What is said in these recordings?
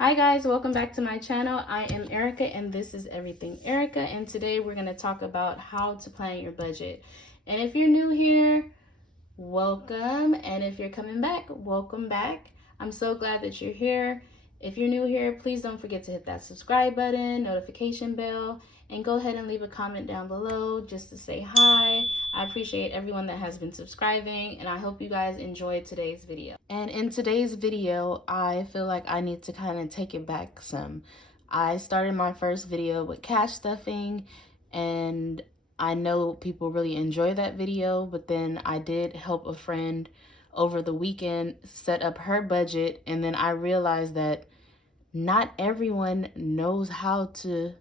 Hi guys, welcome back to my channel. I am Erica and this is Everything Erica, and today we're going to talk about how to plan your budget. And if you're new here, welcome, and if you're coming back, welcome back. I'm so glad that you're here. If you're new here, please don't forget to hit that subscribe button, notification bell, and go ahead and leave a comment down below just to say hi. I appreciate everyone that has been subscribing, and I hope you guys enjoyed today's video. And in today's video, I feel like I need to kind of take it back some. I started my first video with cash stuffing, and I know people really enjoy that video, but then I did help a friend over the weekend set up her budget, and then I realized that not everyone knows how to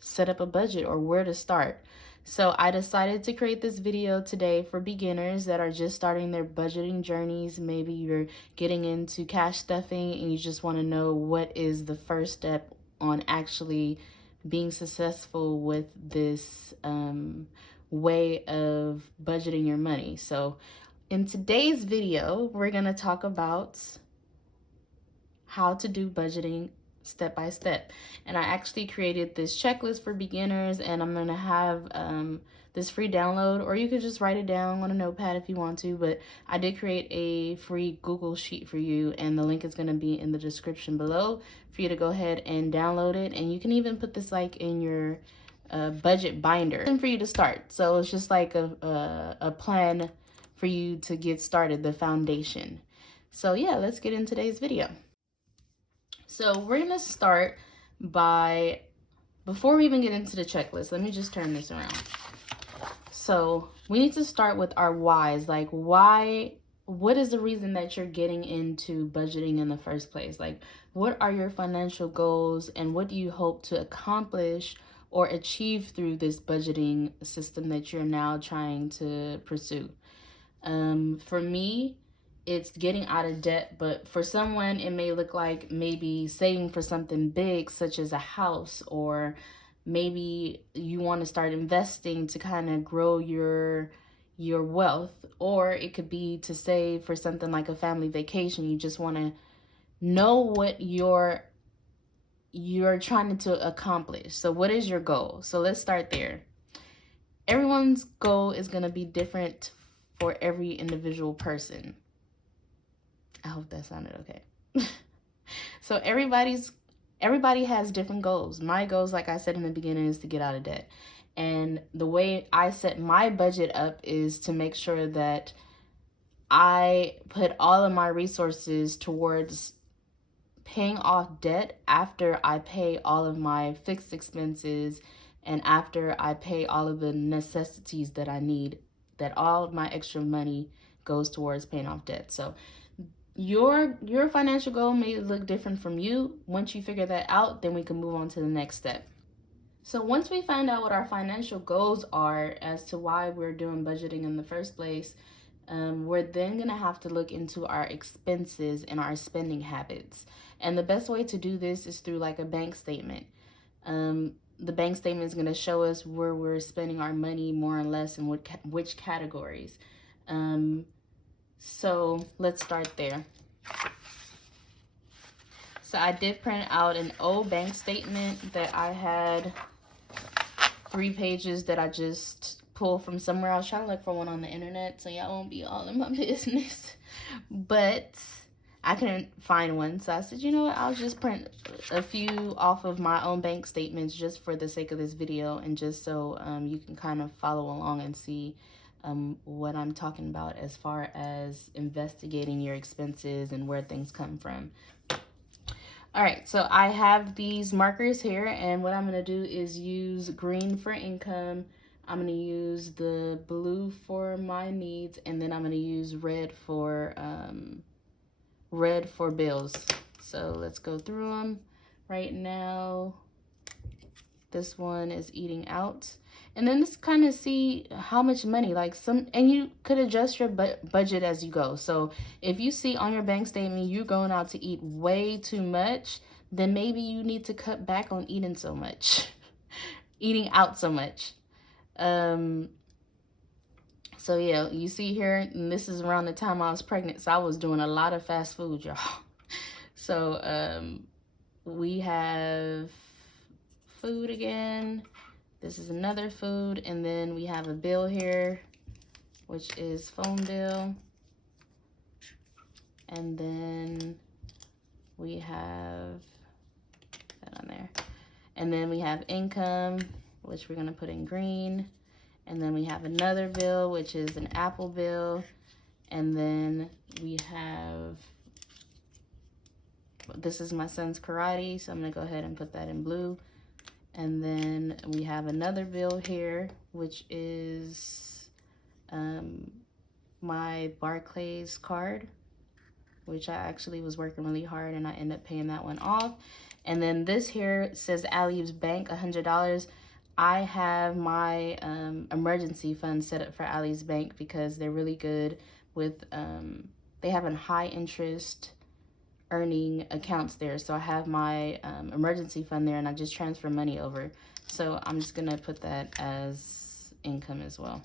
set up a budget or where to start. So I decided to create this video today for beginners that are just starting their budgeting journeys. Maybe you're getting into cash stuffing and you just want to know what is the first step on actually being successful with this way of budgeting your money. So in today's video, we're going to talk about how to do budgeting step by step. And I actually created this checklist for beginners, and I'm going to have this free download, or you could just write it down on a notepad if you want to, but I did create a free Google sheet for you, and the link is going to be in the description below for you to go ahead and download it. And you can even put this like in your budget binder and for you to start. So it's just like a plan for you to get started, the foundation. So yeah, let's get into today's video. So we're going to start by, before we even get into the checklist, let me just turn this around. So we need to start with our whys. Like, why, what is the reason that you're getting into budgeting in the first place? Like, what are your financial goals and what do you hope to accomplish or achieve through this budgeting system that you're now trying to pursue? For me, it's getting out of debt, but for someone it may look like maybe saving for something big such as a house, or maybe you want to start investing to kind of grow your wealth, or it could be to save for something like a family vacation. You just want to know what you're trying to accomplish. So what is your goal? So let's start there. Everyone's goal is going to be different for every individual person. I hope that sounded okay. So everybody has different goals. My goals, like I said in the beginning, is to get out of debt. And the way I set my budget up is to make sure that I put all of my resources towards paying off debt after I pay all of my fixed expenses and after I pay all of the necessities that I need, that all of my extra money goes towards paying off debt. So your financial goal may look different from you. Once you figure that out, then we can move on to the next step. So once we find out what our financial goals are as to why we're doing budgeting in the first place, we're then going to have to look into our expenses and our spending habits. And the best way to do this is through like a bank statement. The bank statement is going to show us where we're spending our money more or less and which categories. So let's start there. So I did print out an old bank statement that I had 3 pages that I just pulled from somewhere. I was trying to look for one on the internet so y'all won't be all in my business, but I couldn't find one. So I said, you know what, I'll just print a few off of my own bank statements just for the sake of this video, and just so you can kind of follow along and see what I'm talking about as far as investigating your expenses and where things come from. All right, so I have these markers here, and what I'm going to do is use green for income. I'm going to use the blue for my needs, and then I'm going to use red for bills. So let's go through them right now. This one is eating out. And then just kind of see how much money, and you could adjust your budget as you go. So if you see on your bank statement you're going out to eat way too much, then maybe you need to cut back on eating so much, eating out so much. So yeah, you see here, and this is around the time I was pregnant, so I was doing a lot of fast food, y'all. So we have food again. This is another food, and then we have a bill here, which is phone bill. And then we have that on there. And then we have income, which we're gonna put in green. And then we have another bill, which is an Apple bill. And then we have, this is my son's karate, so I'm gonna go ahead and put that in blue. And then we have another bill here, which is my Barclays card, which I actually was working really hard and I ended up paying that one off. And then this here says Allie's Bank, $100. I have my emergency fund set up for Allie's Bank because they're really good with, they have a high interest earning accounts there. So I have my emergency fund there and I just transfer money over. So I'm just gonna put that as income as well.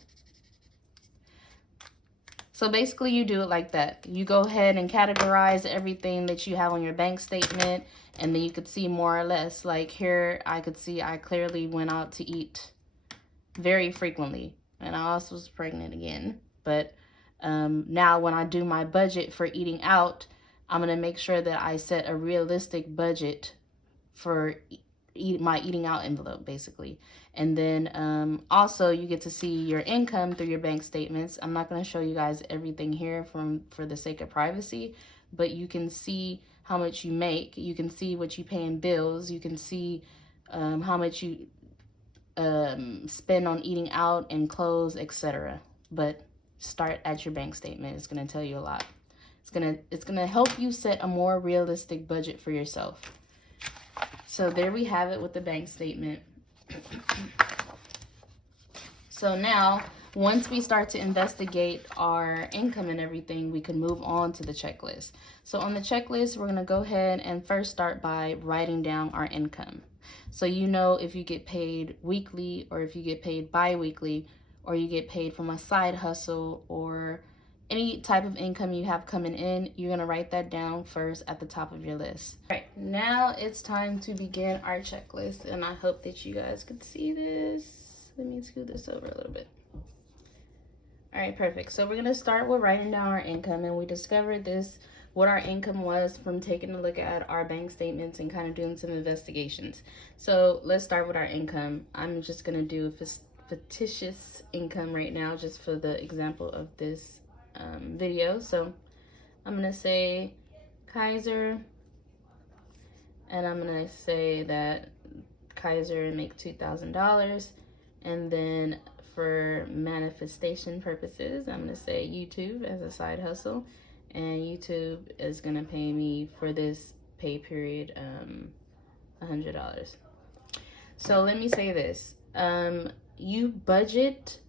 So basically you do it like that. You go ahead and categorize everything that you have on your bank statement, and then you could see more or less. Like here, I could see I clearly went out to eat very frequently, and I also was pregnant again. But now when I do my budget for eating out, I'm gonna make sure that I set a realistic budget for my eating out envelope, basically. And then also you get to see your income through your bank statements. I'm not going to show you guys everything here for the sake of privacy, but you can see how much you make. You can see what you pay in bills. You can see how much you spend on eating out and clothes, etc. But start at your bank statement. It's going to tell you a lot. It's gonna help you set a more realistic budget for yourself. So there we have it with the bank statement. So now, once we start to investigate our income and everything, we can move on to the checklist. So on the checklist, we're gonna go ahead and first start by writing down our income. So you know if you get paid weekly or if you get paid bi-weekly or you get paid from a side hustle or any type of income you have coming in, you're gonna write that down first at the top of your list. All right, now it's time to begin our checklist, and I hope that you guys could see this. Let me scoot this over a little bit. All right, perfect. So we're gonna start with writing down our income, and we discovered this, what our income was from taking a look at our bank statements and kind of doing some investigations. So let's start with our income. I'm just gonna do a fictitious income right now, just for the example of this video. So I'm gonna say Kaiser, and I'm gonna say that Kaiser make $2,000, and then for manifestation purposes, I'm gonna say YouTube as a side hustle, and YouTube is gonna pay me for this pay period $100. So let me say this: you budget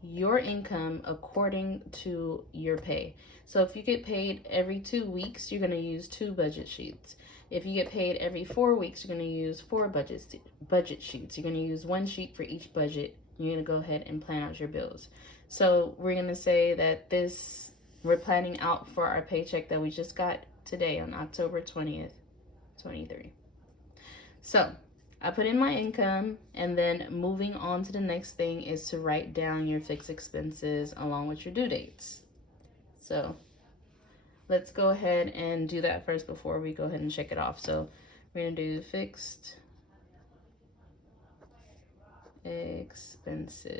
your income according to your pay. So if you get paid every 2 weeks, you're going to use 2 budget sheets. If you get paid every 4 weeks, you're going to use 4 budget sheets. You're going to use 1 sheet for each budget. You're going to go ahead and plan out your bills. So we're going to say that we're planning out for our paycheck that we just got today on October 20th, 23. So I put in my income, and then moving on to the next thing is to write down your fixed expenses along with your due dates. So let's go ahead and do that first before we go ahead and check it off. So we're gonna do fixed expenses.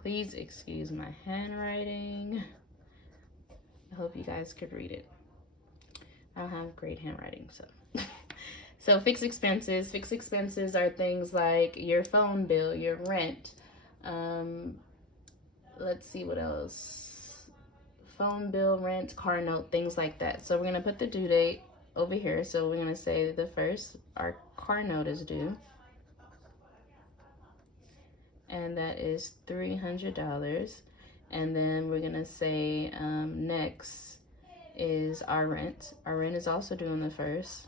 Please excuse my handwriting. I hope you guys could read it. I don't have great handwriting, so. So fixed expenses. Fixed expenses are things like your phone bill, your rent. Let's see what else. Phone bill, rent, car note, things like that. So we're gonna put the due date over here. So we're gonna say the first, our car note is due. And that is $300. And then we're gonna say next is our rent. Our rent is also due on the first.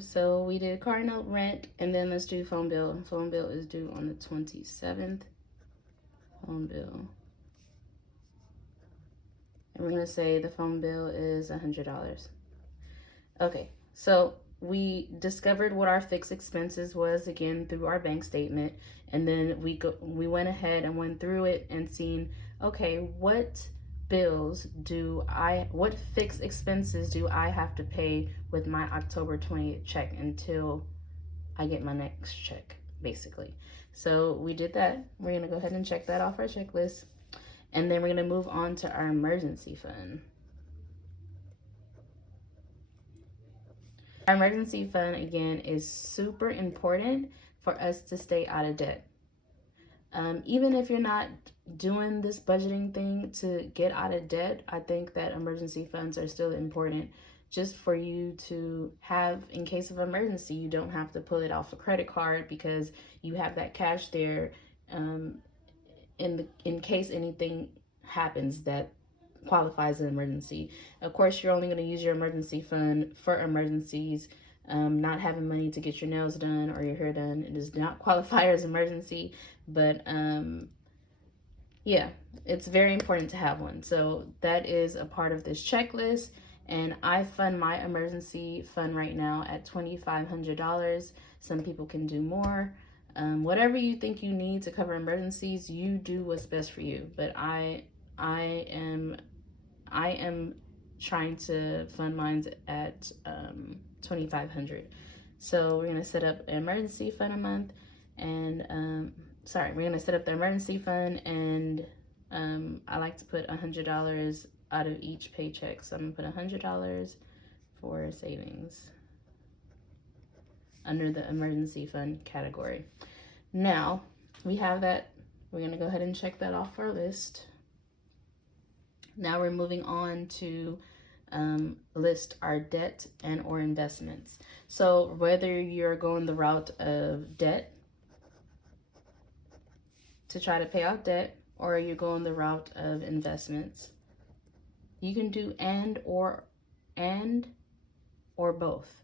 So we did car note, rent, and then let's do phone bill. Phone bill is due on the 27th. Phone bill And we're gonna say the phone bill is $100. Okay, so we discovered what our fixed expenses was again through our bank statement, and then we went ahead and went through it and seen, okay, what what fixed expenses do I have to pay with my October 20th check until I get my next check, basically. So we did that. We're gonna go ahead and check that off our checklist, and then we're gonna move on to our emergency fund. Our emergency fund, again, is super important for us to stay out of debt. Even if you're not doing this budgeting thing to get out of debt, I think that emergency funds are still important just for you to have in case of emergency. You don't have to pull it off a credit card because you have that cash there in case anything happens that qualifies an emergency. Of course, you're only going to use your emergency fund for emergencies. Not having money to get your nails done or your hair done, it does not qualify as emergency. But yeah, it's very important to have one. So that is a part of this checklist. And I fund my emergency fund right now at $2,500. Some people can do more. Whatever you think you need to cover emergencies, you do what's best for you. But I am trying to fund mine at $2,500. So we're gonna set up an emergency fund a month, and we're gonna set up the emergency fund, and I like to put $100 out of each paycheck. So I'm gonna put $100 for savings under the emergency fund category. Now we have that. We're gonna go ahead and check that off our list. Now we're moving on to list our debt and or investments. So whether you're going the route of debt to try to pay off debt, or you're going the route of investments, you can do and or both.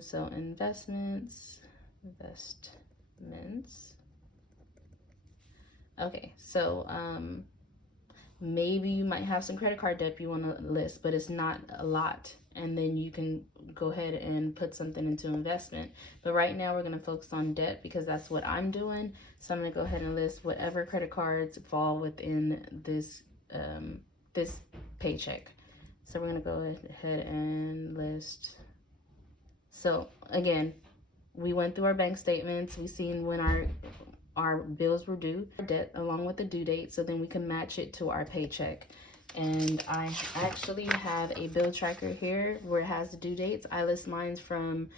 So investments. Okay, so maybe you might have some credit card debt you want to list, but it's not a lot. And then you can go ahead and put something into investment. But right now we're going to focus on debt because that's what I'm doing. So I'm going to go ahead and list whatever credit cards fall within this this paycheck. So we're going to go ahead and list. So again, we went through our bank statements. We seen when our bills were due, our debt along with the due date, so then we can match it to our paycheck. And I actually have a bill tracker here where it has the due dates. I list mine from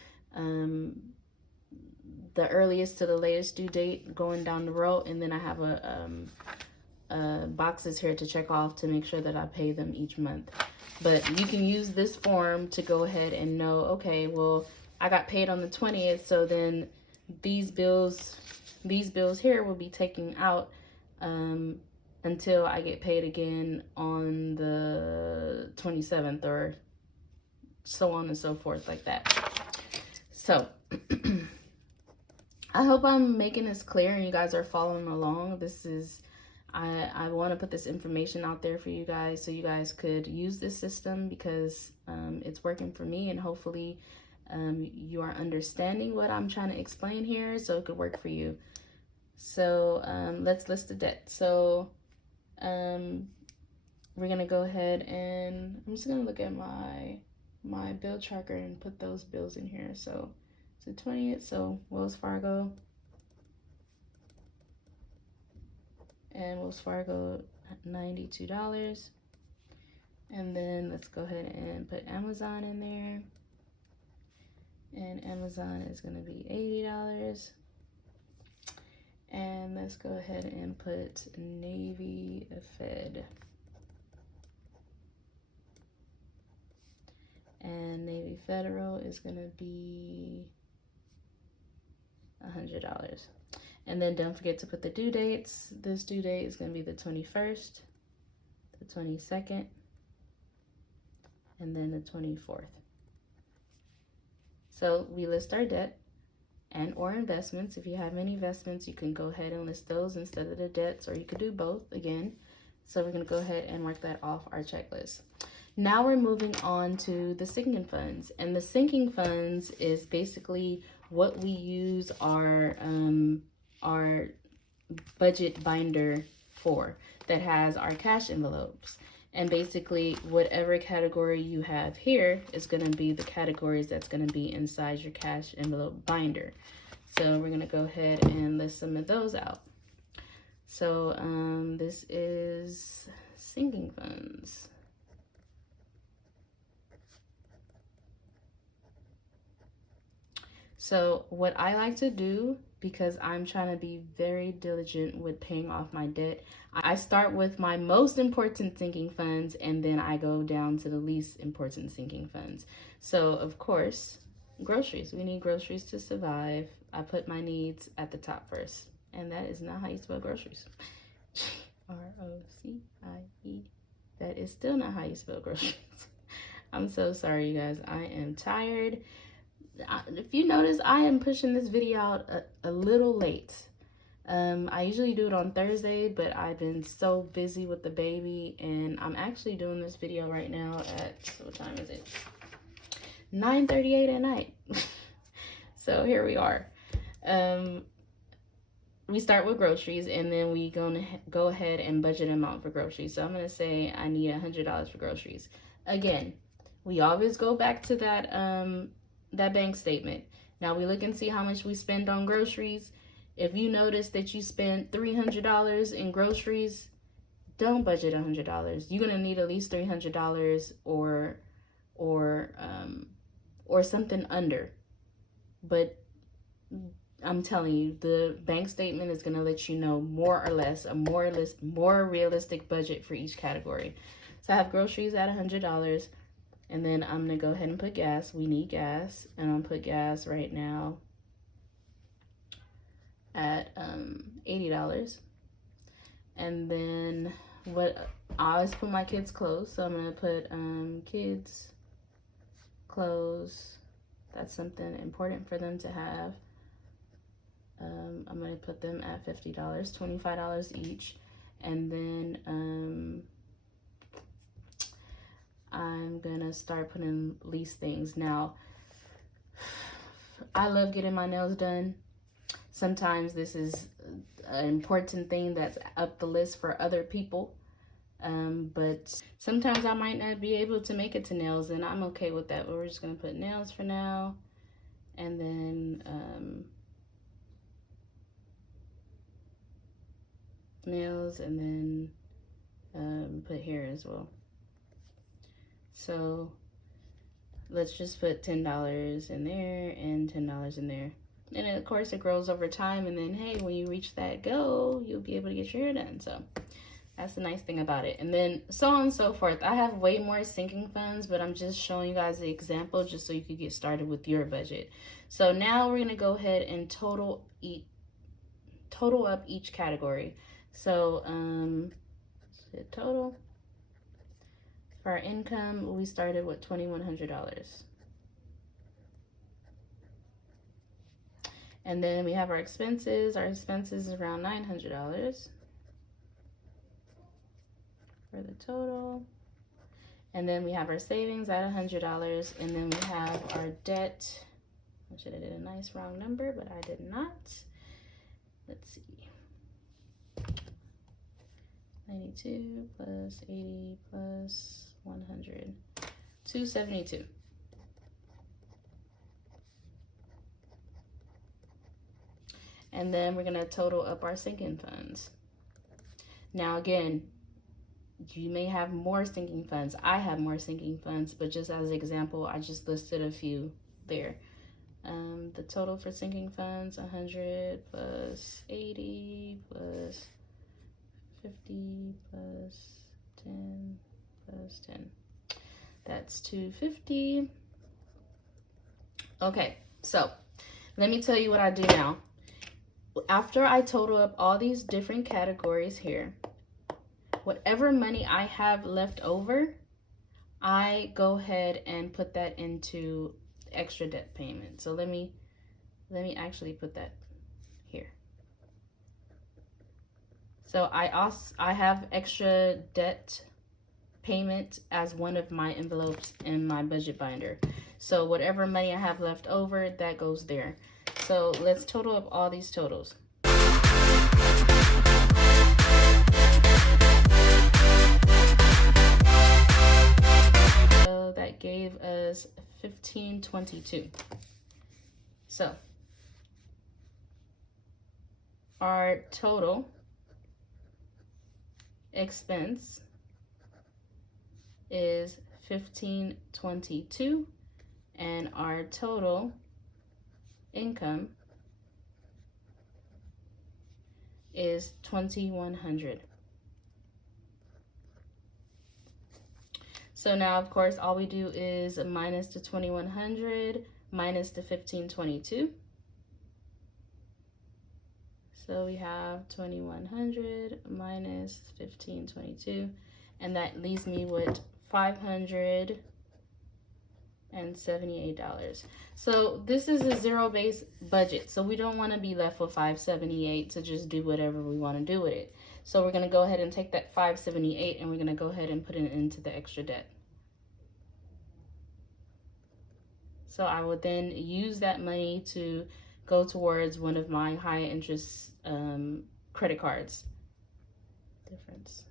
the earliest to the latest due date going down the road, and then I have boxes here to check off to make sure that I pay them each month. But you can use this form to go ahead and know, okay, well, I got paid on the 20th, so then these bills here will be taken out until I get paid again on the 27th, or so on and so forth, like that. So I hope I'm making this clear and you guys are following along. This is I want to put this information out there for you guys so you guys could use this system because it's working for me, and hopefully you are understanding what I'm trying to explain here so it could work for you. So let's list the debt. So we're gonna go ahead and I'm just gonna look at my bill tracker and put those bills in here. So it's the 20th, so Wells Fargo, and Wells Fargo $92. And then let's go ahead and put Amazon in there, and Amazon is gonna be $80. And let's go ahead and put Navy Fed. And Navy Federal is gonna be $100. And then don't forget to put the due dates. This due date is gonna be the 21st, the 22nd, and then the 24th. So we list our debt and or investments. If you have any investments, you can go ahead and list those instead of the debts, or you could do both again. So we're going to go ahead and mark that off our checklist. Now we're moving on to the sinking funds. And the sinking funds is basically what we use our budget binder for, that has our cash envelopes. And basically whatever category you have here is going to be the categories that's going to be inside your cash envelope binder. So we're going to go ahead and list some of those out. So this is sinking funds. So what I like to do, because I'm trying to be very diligent with paying off my debt, I start with my most important sinking funds, and then I go down to the least important sinking funds. So of course, groceries. We need groceries to survive. I put my needs at the top first, and that is not how you spell groceries. Grocie. That is still not how you spell groceries. I'm so sorry, you guys. I am tired. If you notice, I am pushing this video out a little late. I usually do it on Thursday, but I've been so busy with the baby, and I'm actually doing this video right now at, what time is it? 9:38 at night. So here we are. We start with groceries, and then we go ahead and budget amount for groceries. So I'm gonna say I need $100 for groceries. Again, we always go back to that bank statement. Now we look and see how much we spend on groceries. If you notice that you spend $300 in groceries, don't budget $100. You're gonna need at least $300 or something under. But I'm telling you, the bank statement is gonna let you know more or less a more realistic budget for each category. So I have groceries at $100. And then I'm going to go ahead and put gas. We need gas. And I'm going to put gas right now at $80. And then I always put my kids' clothes. So I'm going to put kids' clothes. That's something important for them to have. I'm going to put them at $50, $25 each. And then I'm gonna start putting least things. Now, I love getting my nails done. Sometimes this is an important thing that's up the list for other people. But sometimes I might not be able to make it to nails, and I'm okay with that. But we're just gonna put nails for now. And then nails, and then put hair as well. So let's just put $10 in there and $10 in there. And then of course it grows over time, and then hey, when you reach that goal, you'll be able to get your hair done. So that's the nice thing about it. And then so on and so forth. I have way more sinking funds, but I'm just showing you guys the example just so you could get started with your budget. So now we're gonna go ahead and total up each category. So hit total. For our income, we started with $2,100. And then we have our expenses. Our expenses is around $900 for the total. And then we have our savings at $100. And then we have our debt. I should have did a nice round number, but I did not. Let's see. 92 plus 80 plus 100, 272. And then we're gonna total up our sinking funds. Now again, you may have more sinking funds. I have more sinking funds, but just as an example, I just listed a few there. The total for sinking funds, 100 plus 80 plus 50 plus 10 plus 10. That's 250. Okay, so let me tell you what I do now. After I total up all these different categories here, whatever money I have left over, I go ahead and put that into extra debt payment. So let me actually put that here. So I have extra debt payment as one of my envelopes in my budget binder. So whatever money I have left over, that goes there. So let's total up all these totals. So that gave us $15.22. So our total expense is $15.22, and our total income is $2,100. So now, of course, all we do is minus the $2,100 minus the $15.22. So we have $2,100 minus $15.22, and that leaves me with $578. So this is a zero-based budget, so we don't want to be left with $578 to just do whatever we want to do with it. So we're going to go ahead and take that $578 and we're going to go ahead and put it into the extra debt. So I would then use that money to go towards one of my high interest credit cards. Difference.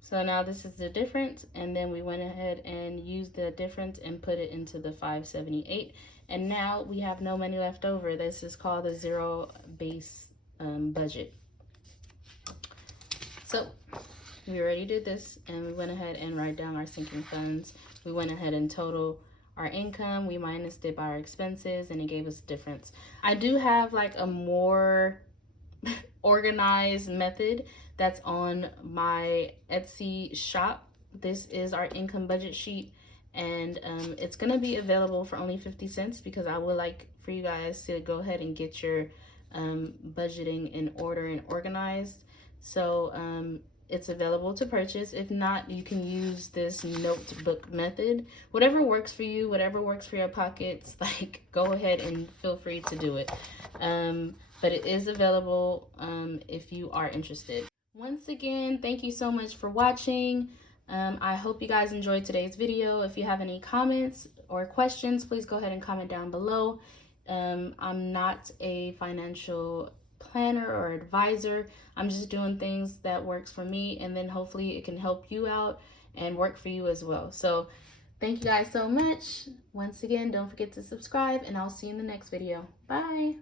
So now this is the difference, and then we went ahead and used the difference and put it into the $578, and now we have no money left over. This is called a zero base budget. So we already did this, and we went ahead and write down our sinking funds. We went ahead and total our income, we minused it by our expenses, and it gave us a difference. I do have like a more organized method that's on my Etsy shop. This is our income budget sheet, and it's gonna be available for only 50 cents because I would like for you guys to go ahead and get your budgeting in order and organized. So it's available to purchase. If not, you can use this notebook method. Whatever works for you, whatever works for your pockets, like go ahead and feel free to do it. But it is available if you are interested. Once again, thank you so much for watching. I hope you guys enjoyed today's video. If you have any comments or questions, please go ahead and comment down below. I'm not a financial planner or advisor. I'm just doing things that works for me, and then hopefully it can help you out and work for you as well. So thank you guys so much. Once again, don't forget to subscribe, and I'll see you in the next video. Bye.